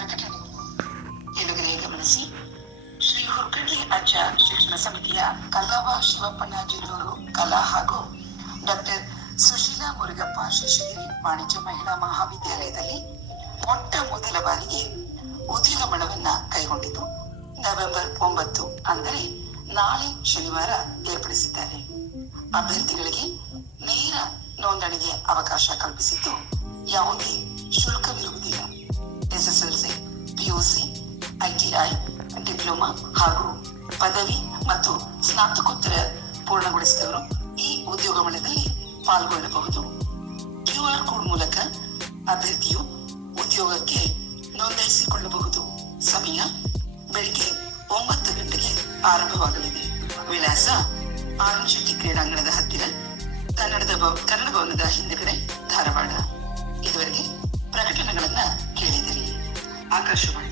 ಪ್ರಕಟಣೆ. ಕೆಲವರಿಗೆ ಗಮನಿಸಿ. ಶ್ರೀ ಹುರ್ಕಡ್ಲಿ ಅಜ್ಜ ಶಿಕ್ಷಣ ಸಮಿತಿಯ ಕಲ್ಲವ ಶಿವಪ್ಪಣ್ಣ ಜಿಲ್ಲೂರು ಕಲಾ ಹಾಗೂ ಡಾಕ್ಟರ್ ಸುಶೀಲಾ ಮುರುಗಪ್ಪ ಶೇಷಗಿರಿ ವಾಣಿಜ್ಯ ಮಹಿಳಾ ಮಹಾವಿದ್ಯಾಲಯದಲ್ಲಿ ಮೊಟ್ಟ ಮೊದಲ ಬಾರಿಗೆ ಉದ್ಯೋಗ ಮೇಳವನ್ನ ಕೈಗೊಂಡಿತು. ನವೆಂಬರ್ 9 ಅಂದರೆ ನಾಳೆ ಶನಿವಾರ ಏರ್ಪಡಿಸಿದ್ದಾರೆ. ಅಭ್ಯರ್ಥಿಗಳಿಗೆ ನೇರ ನೋಂದಣಿಗೆ ಅವಕಾಶ ಕಲ್ಪಿಸಿದ್ದು ಯಾವುದೇ ಶುಲ್ಕವಿರುವುದಿಲ್ಲ. ಎಸ್ಎಸ್ಎಲ್ಸಿ, ಪಿಯುಸಿ, ಐಟಿಐ, ಡಿಪ್ಲೊಮಾ ಹಾಗೂ ಪದವಿ ಮತ್ತು ಸ್ನಾತಕೋತ್ತರ ಪೂರ್ಣಗೊಳಿಸಿದವರು ಈ ಉದ್ಯೋಗ ಮೇಳದಲ್ಲಿ ಪಾಲ್ಗೊಳ್ಳಬಹುದು. QR ಕೋಡ್ ಮೂಲಕ ಅಭ್ಯರ್ಥಿಯು ಉದ್ಯೋಗಕ್ಕೆ ನೋಂದಾಯಿಸಿಕೊಳ್ಳಬಹುದು. ಸಮಯ ಬೆಳಿಗ್ಗೆ 9 ಗಂಟೆಗೆ ಆರಂಭವಾಗಲಿದೆ. ವಿಳಾಸ ಆನಂದ್ ಶೆಟ್ಟಿ ಕ್ರೀಡಾಂಗಣದ ಹತ್ತಿರ, ಕನ್ನಡ ಭವನದ ಹಿಂದುಗಡೆ, ಧಾರವಾಡ. ಇದುವರೆಗೆ ಪ್ರಕಟಣೆಗಳನ್ನ ಕೇಳಿದಿರಿ. ಆಕಾಶವಾಣಿ.